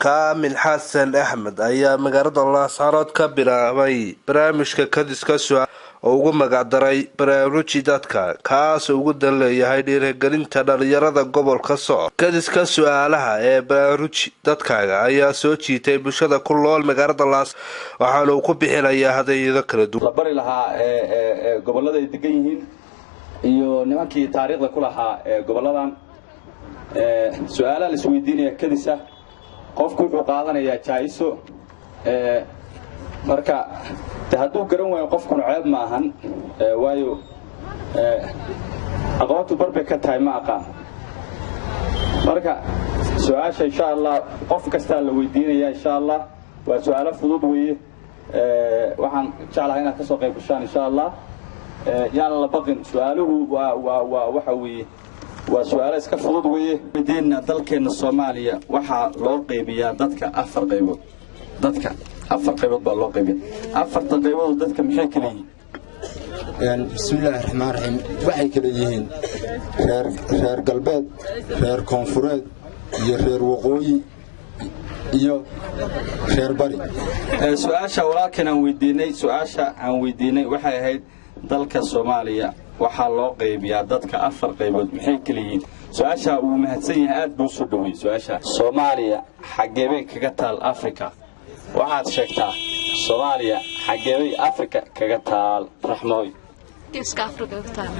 كامل حسن أحمد أيا مقارد الله صارت كبيرة باي برامج كدس كسوة ugu magac daray barnaamijyada dadka kaas ugu daleeyahay dhiirigelinta dhalinyarada gobolka Sool kadiska su'aalaha ee barnaamijyada dadkaaga ayaa soo jiitay bulshada ku nool magaalada Laas waxaana uu ku bixinayaa hadiyado kala duwan la bari lahaa gobolada ay degan yihiin iyo nimankii taariikhda ku lahaa goboladan su'aalaha la isweydiinaya kadisa qofku wuxuu qaadanayaa jaayiso marka hadduu garan waayo qofkuna ceeb ma ahan waayo aqoontu barbe ka tahay ma aqaan marka su'aasha insha Allah qof kasta la weydiinaya insha Allah waa su'aalo fudud weeye waxaan jeclahay inaad ka soo qayb gashaan insha Allah yaan la baqin su'aaluhu waxa weeye waa su'aalo iska fudud weeye midina dalkeena Soomaaliya waxa loo qeybiyaa dadka afar qaybood dadka afar qaybood baa loo qeybiyaa afarta qaybood dadka maxay kala yihiin bismillaahir rahmaanir rahiim waxay kala yihiin reer galbeed reer koonfureed iyo reer waqooyi iyo reer bari su'aasha walaalkan aan weydiinay waxay ahayd dalka Soomaaliya waxa loo qeybiyaa dadka afar qaybood maxay kala yihiin su'aasha uu mahadsan yahay aad buu soo dhaweeyay su'aasha Soomaaliya xageebay kaga taal Afrika waxaad sheegtaa Soomaaliya xageebay Afrika kaga taal Raxmooy geeska Afrika kaga taal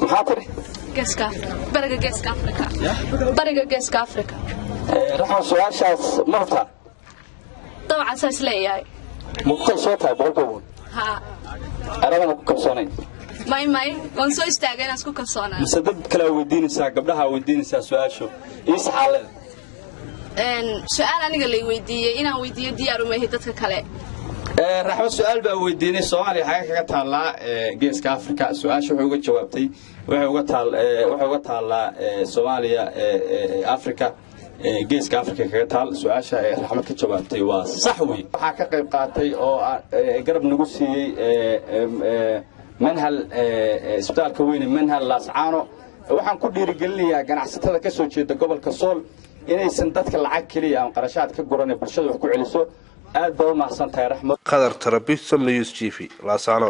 maxaa tiri geeska bariga geeska Afrika bariga geeska Afrika raxmo su'aashaas marta dabcan saas leeyahay muxuu soo tahay boqolkiiba ha aragana ku kalsoonay may waan soo istaagay inaan isku kalsoonaa mise dad kale weydiinaysaa gabdhaha weydiinaysaa su'aasho iyo saxaalada su'aal aniga la weydiiyay inaan weydiiyo diyaar u maahay dadka kale raxmo su'aal baa weydiinay Soomaaliya xagee kaga taala geeska Afrika su'aasha wuxuu uga jawaabtay waxay uga taalaa Soomaaliya Afrika geeska Afrika kaga taal su'aasha raxmo ka jawaabtay waa sax weey waxa ka qayb qaatay oo garab nagu siiyay manhal isbitaalka weyn manhal Laascaano waxaan ku dhiirigelinayaa ganacsatada ka soo jeeda gobolka Sool inaysan dadka lacag kaliya aan qarashaad ka guranay bulshada wax ku celiso aad baa u mahadsantahay raxmo qadar tarabiis News TV Laascaano